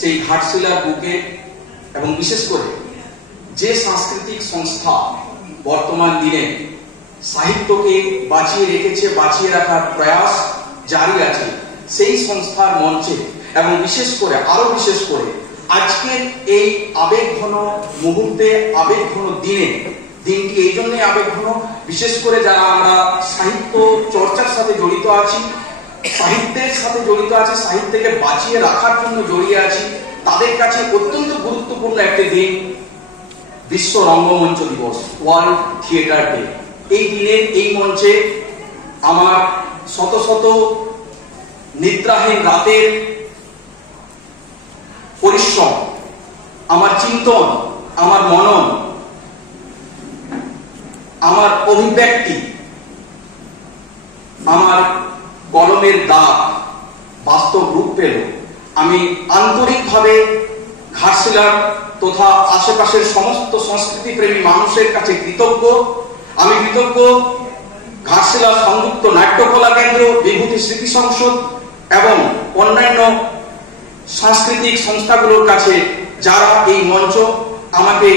সেই ঘাটশিলার বুকে এবং বিশেষ করে যে সাংস্কৃতিক সংস্থা বর্তমান দিনে সাহিত্যকে বাঁচিয়ে রেখেছে, বাঁচিয়ে রাখার প্রয়াস জারি আছে, সেই সংস্থার মঞ্চে এবং আরো বিশেষ করে আজকের এই আবেগঘন মুহূর্তে, আবেগঘন দিনটি এই জন্যই আবেগঘন, বিশেষ করে যারা আমরা সাহিত্য চর্চার সাথে জড়িত আছি, সাহিত্যের সাথে জড়িত আছি, সাহিত্যকে বাঁচিয়ে রাখার জন্য জড়িয়ে আছি, তাদের কাছে অত্যন্ত গুরুত্বপূর্ণ একটি দিন বিশ্ব রঙ্গমঞ্চ দিবস, ওয়ার্ল্ড থিয়েটার ডে। এই দিনের এই মঞ্চে আমার শত শত নিদ্রাহীন রাতের পরিশ্রম, আমার চিন্তন, আমার মনন, আমার অভিব্যক্তি, আমার কলমের দাগ বাস্তব রূপ পেল। আমি আন্তরিকভাবে ঘাটশিলার তথা আশেপাশের সমস্ত সংস্কৃতি প্রেমী মানুষের কাছে কৃতজ্ঞ। আমি কৃতজ্ঞ ঘাটশিলা সংযুক্ত নাট্যকলা কেন্দ্র, বিভূতি স্মৃতি সংসদ এবং অন্যান্য সাংস্কৃতিক সংস্থাগুলোর কাছে যারা এই মঞ্চ আমাকে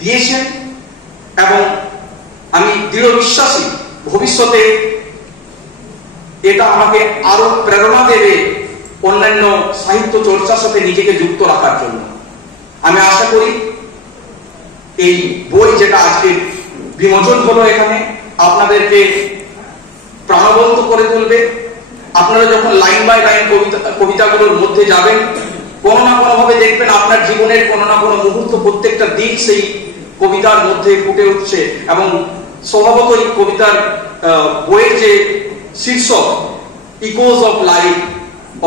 দিয়েছেন, এবং আমি দৃঢ় বিশ্বাসী ভবিষ্যতে এটা আমাকে আরো প্রেরণা দেবে অন্যান্য সাহিত্য চর্চার সাথে নিজেকে যুক্ত রাখার জন্য। আমি আশা করি এই বই যেটা আজকে বিমোচন হলো এখানে আপনাদেরকে প্রাণবন্ত করে তুলবে। আপনারা যখন লাইন বাই লাইন কবিতাগুলোর মধ্যে যাবেন, কোনো না কোনো ভাবে দেখবেন আপনার জীবনের কোনো না কোনো মুহূর্ত, প্রত্যেকটা দিন সেই কবিতার মধ্যে ফুটে উঠছে। এবং স্বভাবতই কবিতার বইয়ের যে শীর্ষক ইকোজ অফ লাইফ,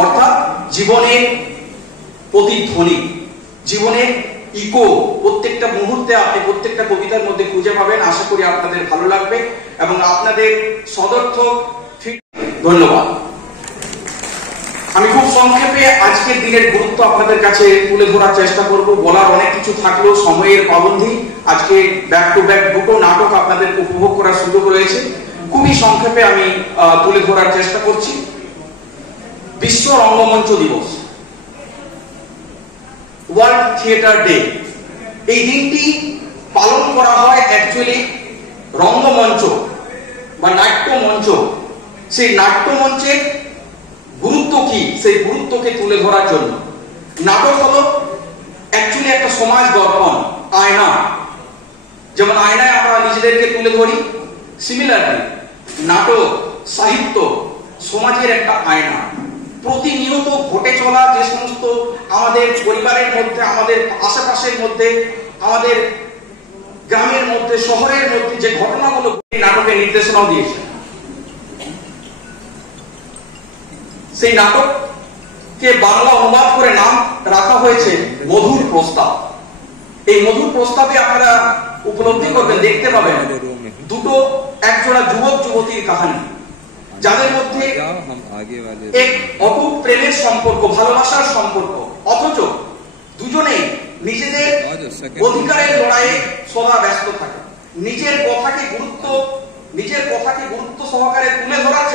অর্থাৎ জীবনের প্রতিধ্বনি, জীবনের ইকো প্রত্যেকটা মুহূর্তে আপনি প্রত্যেকটা কবিতার মধ্যে খুঁজে পাবেন। আশা করি আপনাদের ভালো লাগবে এবং আপনাদের সদর্থক ধন্যবাদ। আমি খুব সংক্ষেপে আজকের দিনের গুরুত্ব আপনাদের কাছে তুলে ধরার চেষ্টা করব। বলার অনেক কিছু থাকলেও সময়ের পাবন্ধি, আজকে ব্যাক টু ব্যাক দুটো নাটক আপনাদের উপভোগ করার সুযোগ রয়েছে। খুবই সংক্ষেপে আমি তুলে ধরার চেষ্টা করছি। বিশ্ব রঙ্গমঞ্চ দিবস, ওয়ার্ল্ড থিয়েটার ডে, এই দিনটি পালন করা হয় অ্যাকচুয়ালি রঙ্গমঞ্চ বা নাট্যমঞ্চ, সেই নাট্যমঞ্চের গুরুত্ব কি, সেই গুরুত্বকে তুলে ধরার জন্য। নাটক হলো অ্যাকচুয়ালি একটা সমাজ দর্পণ, আয়না। যেমন আয়নায় আমরা নিজেদেরকে তুলে ধরি, সিমিলারলি নাটক, সাহিত্য সমাজের একটা আয়না। প্রতিনিয়ত ঘটে চলা যে সমস্ত আমাদের পরিবারের মধ্যে, আমাদের আশেপাশের মধ্যে, আমাদের গ্রামের মধ্যে, শহরের মধ্যে যে ঘটনাগুলো নাটকের নির্দেশনাও দিয়েছে, সেই নাটককে বাংলা অনুবাদ করে নাম রাখা হয়েছে মধুর প্রস্তাব। এই মধুর প্রস্তাবে আপনারা উপলব্ধি করবেন, দেখতে পাবেন দুটো একজোড়া যুবক যুবতীর কাহিনী, যাদের মধ্যে এক অটুট প্রেমের সম্পর্ক, ভালোবাসার সম্পর্ক, অথচ দুজনেই নিজেদের অধিকারের লড়াইয়ে সদা ব্যস্ত থাকে। নিজের কথাকে গুরুত্ব সহকারে তুলে ধরার